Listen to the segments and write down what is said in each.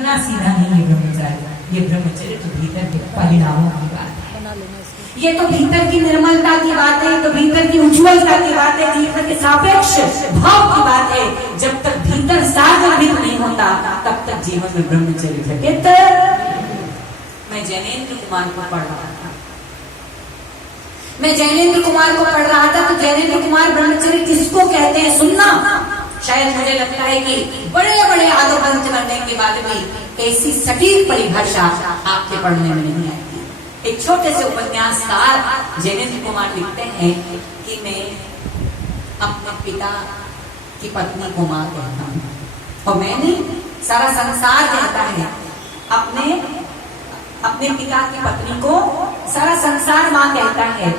इतना सीधा नहीं है ब्रह्मचर्य। ये ब्रह्मचर्य तो भीतर के परिणामों की बात है, ये तो भीतर की निर्मलता की बात है, तो भीतर की उज्ज्वलता की बात है, भीतर के सापेक्ष भाव की बात है। जब तक भीतर सागरभित नहीं होता तब तक जीवन में ब्रह्मचर्य घटित। मैं जैनेन्द्र कुमार को पढ़ रहा था, मैं जैनेन्द्र कुमार को पढ़ रहा था, तो जैनेन्द्र कुमार ब्रह्मचर्य किसको कहते हैं सुनना। शायद मुझे लगता है कि बड़े बड़े आलोकंत करने के बाद भी ऐसी सटीक परिभाषा आपके पढ़ने में नहीं आती। एक छोटे से उपन्यासकार जैनेन्द्र कुमार लिखते हैं कि मैं अपने पिता की पत्नी को मां कहता हूँ, और मैंने सारा संसार कहता है अपने पिता की पत्नी को सारा संसार मां कहता है।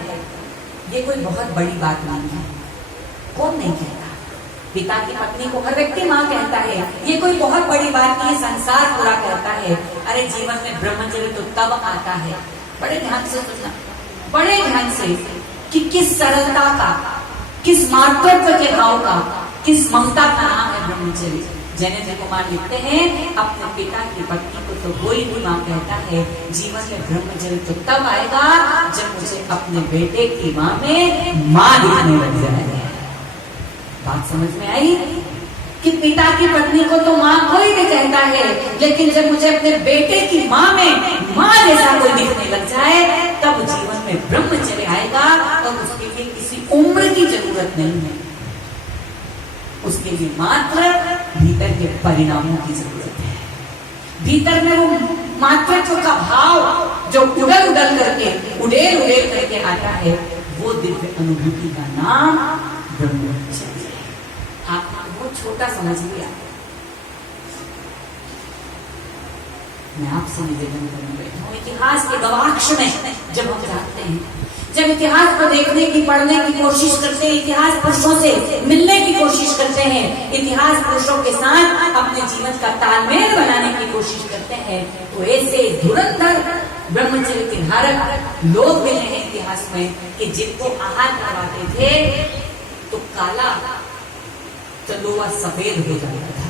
ये कोई बहुत बड़ी बात नहीं है, कौन नहीं कहता। पिता की पत्नी को हर व्यक्ति मां कहता है, ये कोई बहुत बड़ी बात नहीं है, संसार पूरा कहता है। अरे जीवन में ब्रह्मचर्य तो तब आता है, बड़े ध्यान से सुनना, बड़े ध्यान से, कि किस सरलता का, किस मातृत्व के भाव का, किस ममता का नाम है ब्रह्मचर्य। जैनेन्द्र कुमार लिखते हैं अपने पिता की पत्नी को तो कोई भी मां कहता है, जीवन में ब्रह्मचर्य तो तब आएगा जब मुझे अपने बेटे की मां में मां दिखने लग जाएगा। बात समझ में आई कि पिता की पत्नी को तो मां कोई भी कहता है, लेकिन जब मुझे अपने बेटे की मां में मां जैसा कोई दिखने लग जाए तब जीवन में ब्रह्मचर्य आएगा। और उसके लिए किसी उम्र की जरूरत नहीं है, उसके लिए मात्र भीतर के परिणामों की जरूरत है। भीतर में वो मातृत्व का भाव जो उड़ल उड़ल करके उड़ेल उड़ेल करके आता है, वो दिव्य अनुभूति का नाम ब्रह्मचर्य है। आप बहुत छोटा समझ लिया। मैं आपसे निवेदन करने बैठा हूं, इतिहास के गवाक्ष में जब हम जाते हैं, जब इतिहास को देखने की, पढ़ने की कोशिश करते हैं, इतिहास पुरुषों से मिलने की कोशिश करते हैं, इतिहास पुरुषों के साथ अपने जीवन का तालमेल बनाने की कोशिश करते हैं, तो ऐसे धुरंधर ब्रह्मचर्य के धारक लोग मिले हैं इतिहास में कि जिनको आहार करवाते थे तो काला चंदोवा सफेद हो जाता था।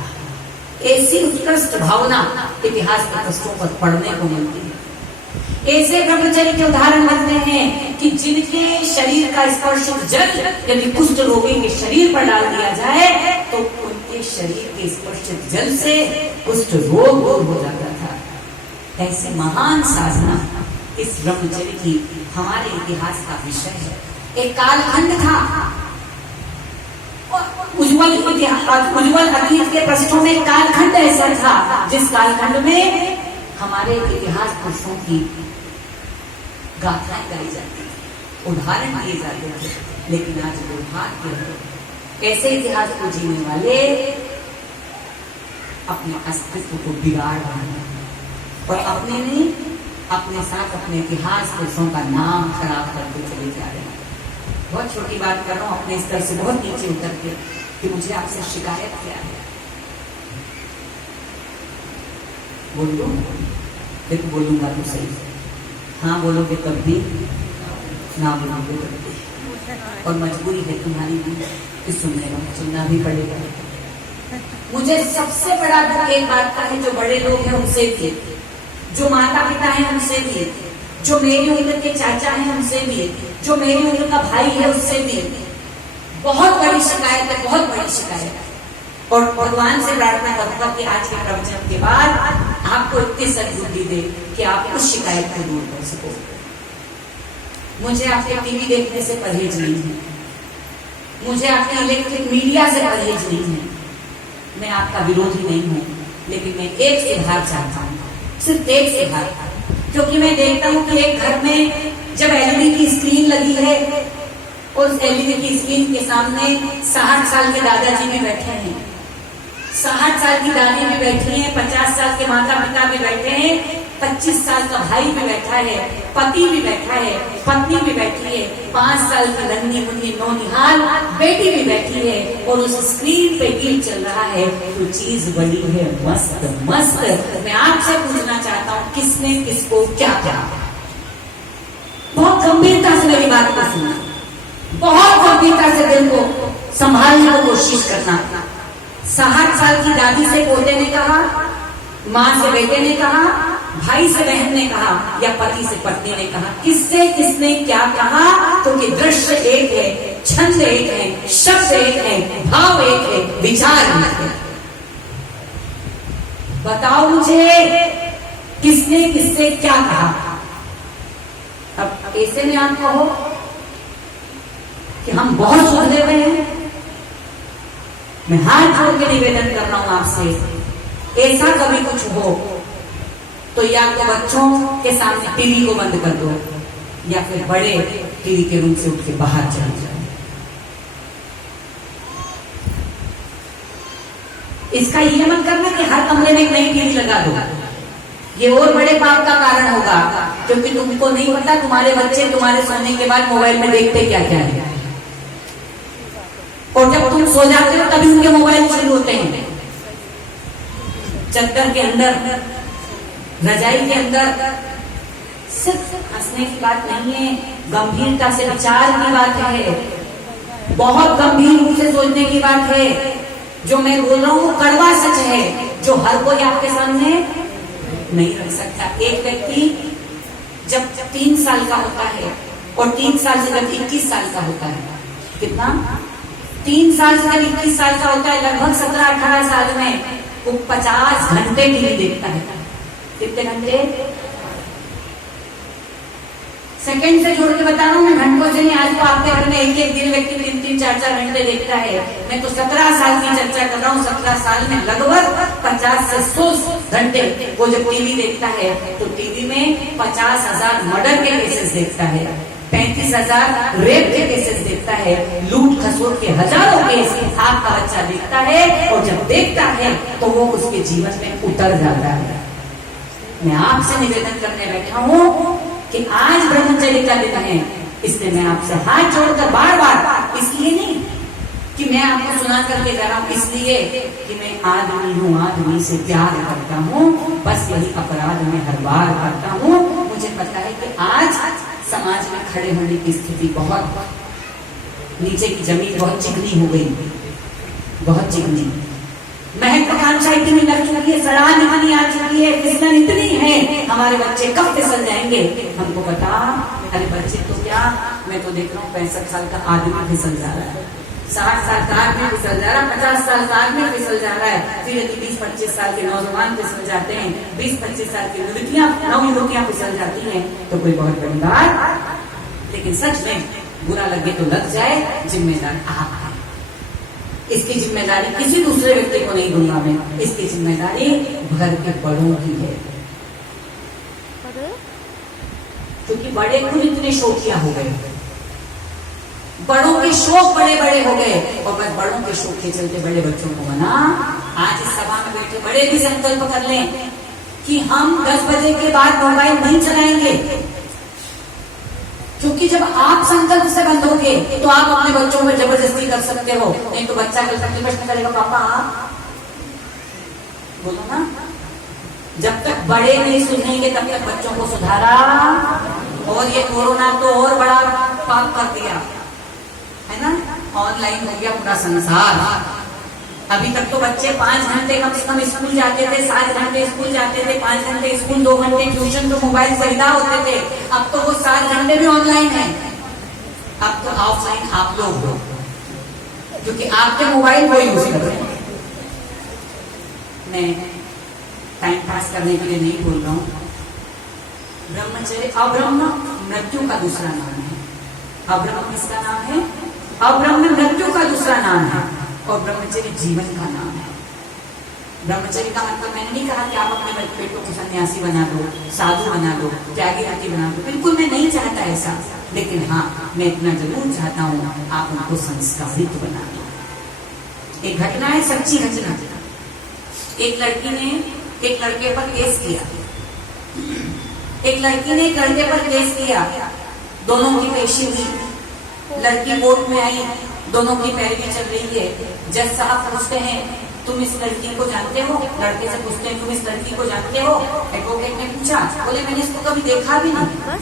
ऐसी उत्कृष्ट भावना इतिहास के पृष्ठों पर पढ़ने को मिलती है। ऐसे ब्रह्मचर्य के उदाहरण बनते हैं कि जिनके शरीर का स्पर्शित जल यदि कुष्ठ रोगी के शरीर पर डाल दिया जाए तो उनके शरीर के स्पर्शित जल से कुष्ठ रोग दूर हो जाता था। ऐसे महान साधना इस ब्रह्मचर्य की हमारे इतिहास का विषय है। एक कालखंड था, उज्ज्वल अतीत के पृष्ठों में कालखंड ऐसा था जिस कालखंड में हमारे इतिहास पुरुषों की गाथाएं गाई जाती थी, उदाहरण दिए जाते थे। लेकिन आज दुर्भाग्य है, ऐसे इतिहास को जीने वाले अपने अस्तित्व को बिगाड़ रहे हैं और अपने नहीं, अपने साथ अपने इतिहास पुरुषों का नाम खराब करते चले जा रहे हैं। बहुत छोटी बात कर रहा हूं, अपने स्तर से बहुत नीचे उतर के, कि मुझे आपसे शिकायत क्या है। बोल दो, देखो बोलूंगा तो सही, हाँ बोलोगे तब भी, ना बोलोगे तब भी, और मजबूरी है तुम्हारी भी कि सुनना भी पड़ेगा। मुझे सबसे बड़ा दुख एक बात का है, जो बड़े लोग हैं उनसे भी, जो माता पिता है उनसे भी, जो मेरी उम्र के चाचा है उनसे भी, जो मेरी उम्र का भाई है उससे भी बहुत बड़ी शिकायत है, बहुत बड़ी शिकायत है। और भगवान से प्रार्थना करूंगा कि आज के प्रवचन के बाद आपको इतनी सद्बुद्धि दे कि आप उस शिकायत को दूर कर सको। मुझे आपके टीवी देखने से परहेज नहीं है, मुझे आपके इलेक्ट्रिक मीडिया से परहेज नहीं है, मैं आपका विरोधी नहीं हूं, लेकिन मैं एक सुधार चाहता हूं, सिर्फ एक सुधार। क्योंकि मैं देखता हूं कि एक घर में जब एलईडी की स्क्रीन लगी है, उस एलईडी की स्क्रीन के सामने 60 साल के दादाजी भी बैठे हैं, 60 साल की दादी भी बैठी है, 50 साल के माता पिता भी बैठे हैं, 25 साल का भाई भी बैठा है, पति भी बैठा है, पत्नी भी बैठी है, 5 साल की नन्ही मुन्नी नौनिहाल बेटी भी बैठी है, और उस स्क्रीन पे गीत चल रहा है तो चीज बड़ी है मस्त मस्त। मैं आपसे पूछना चाहता हूँ, किसने किसको क्या कहा? बहुत गंभीरता से मेरी बात को सुनना, बहुत गंभीरता से दिल को संभालने की कोशिश करना। 60 साल की दादी से पोते ने कहा माँ से बेटे ने कहा, भाई से बहन ने कहा, या पति से पत्नी ने कहा। किससे किसने क्या कहा, क्योंकि दृश्य एक है, छंद एक है, शब्द एक है, भाव एक है, विचार एक है। बताओ मुझे किसने किससे क्या कहा। अब ऐसे में आप कहो कि हम बहुत सुधरे हुए हैं। मैं हाथ जोड़ के निवेदन कर रहा हूं आपसे, ऐसा कभी कुछ हो तो या तो बच्चों के सामने टीवी को बंद कर दो, या फिर बड़े टीवी के रूम से उठ के बाहर चले जाओ। इसका ये मत करना कि हर कमरे में एक नई टीवी लगा दो, ये और बड़े पाप का कारण होगा, क्योंकि तुमको नहीं पता तुम्हारे बच्चे तुम्हारे सोने के बाद मोबाइल में देखते क्या क्या है, और जब तुम सो जाते हो तभी उनके मोबाइल शुरू होते हैं। चद्दर के अंदर, रजाई के अंदर। सिर्फ हंसने की बात नहीं है, गंभीरता से विचार की बात है, बहुत गंभीर रूप से सोचने की बात है। जो मैं बोल रहा हूं वो कड़वा सच है, जो हर कोई आपके सामने नहीं रख सकता। एक व्यक्ति जब 3 साल का होता है और 3 साल से जब 21 साल का होता है, कितना 3 साल से जब 21 साल का होता है, लगभग 17-18 साल में वो 50 घंटे टीवी देखता है। कितने घंटे? सेकंड से जोड़ के बता रहा हूं मैं, घंटों से नहीं। आज तो आपके घर में एक दिन व्यक्ति 3-3, 4-4 घंटे देखता है। मैं तो 17 साल की चर्चा कर रहा हूँ। 17 साल में लगभग 50 से 100 घंटे वो जब टीवी देखता है तो टीवी में 50,000 मर्डर के केसेस देखता है, 35,000 रेप के केसेस देखता है, लूट खसोट के हजारों केस आपका बच्चा देखता है, और जब देखता है तो वो उसके जीवन में उतर जाता है। मैं आपसे निवेदन करने बैठा हूँ कि आज ब्रह्मचर्य का दिन है, इसलिए मैं आपसे हाथ जोड़कर बार बार, इसलिए नहीं कि मैं आपको सुना करके जा रहा हूँ, इसलिए कि मैं आदमी हूँ, आदमी से प्यार करता हूँ, बस यही अपराध मैं हर बार करता हूँ। मुझे पता है कि आज समाज में खड़े होने की स्थिति बहुत, नीचे की जमीन बहुत चिकनी हो गई, बहुत चिकनी। महत्वाकांक्षा इतनी लग चुकी है, सड़ान इतनी आ चुकी है, फिसलन इतनी है, हमारे बच्चे कब फिसल जाएंगे हमको पता। अरे बच्चे तो क्या, मैं तो देख रहा हूँ 65 साल का आदमी फिसल जा रहा है, 60 साल का आदमी फिसल जा रहा है, 50 साल का आदमी फिसल जा रहा है, फिर यदि 20-25 साल के नौजवान फिसल जाते हैं, 20-25 साल की लड़कियां, नवयुवतियां फिसल जाती हैं, तो कोई बहुत बड़ी बात। लेकिन सच में बुरा लगे तो लग जाए, जिम्मेदार आप हैं। इसकी जिम्मेदारी किसी दूसरे व्यक्ति को नहीं दूंगा मैं, इसकी जिम्मेदारी घर के बड़ों की है, क्योंकि बड़े खुद इतने शौकिया हो गए, बड़ों के शौक बड़े बड़े हो गए, और बस बड़ों के शौक के चलते बड़े बच्चों को मना। आज इस सभा में बैठे बड़े भी संकल्प कर लें कि हम 10 बजे के बाद मोबाइल नहीं चलाएंगे, क्योंकि जब आप संकल्प से बंधोगे तो आप अपने बच्चों पर जबरदस्ती कर सकते हो, नहीं तो बच्चा कल तक प्रश्न करेगा, पापा बोलो ना। जब तक बड़े नहीं सुनेंगे तब तक बच्चों को सुधारा, और ये कोरोना तो और बड़ा पाप कर दिया है ना, ऑनलाइन हो गया पूरा संसार। अभी तक तो बच्चे 5 घंटे कम से कम स्कूल जाते थे, 7 घंटे स्कूल जाते थे, 5 घंटे स्कूल, 2 घंटे ट्यूशन, तो मोबाइल से विदा होते थे। अब तो वो 7 घंटे भी ऑनलाइन है। अब तो ऑफलाइन आप लोग हो, क्योंकि आपके मोबाइल को यूज कर रहे हैं। मैं टाइम पास करने के लिए नहीं बोल रहा हूँ। ब्रह्मचर्य अब्रह्म मृत्यु का दूसरा नाम है। अब्रह्म किसका नाम है? अब्रह्म मृत्यु का दूसरा नाम है, और ब्रह्मचर्य जीवन का नाम है। ब्रह्मचर्य का मतलब मैंने नहीं कहा कि आप अपने बेटों को सन्यासी बना दो, साधु बना दो, त्यागी रति बना दो, बिल्कुल मैं नहीं चाहता ऐसा। लेकिन हाँ, मैं इतना जरूर चाहता हूँ आप उनको संस्कारित बना दो। एक घटना है, सच्ची घटना। एक लड़की ने एक लड़के पर केस किया, एक लड़की ने एक लड़के पर केस किया, दोनों की पेशी हुई, लड़की कोर्ट में आई, दोनों की पैरवी चल रही है। जज साहब पूछते हैं तुम इस लड़की को जानते हो? लड़के से पूछते हैं तुम इस लड़की को जानते हो? एडवोकेट ने पूछा, बोले मैंने इसको कभी देखा भी नहीं।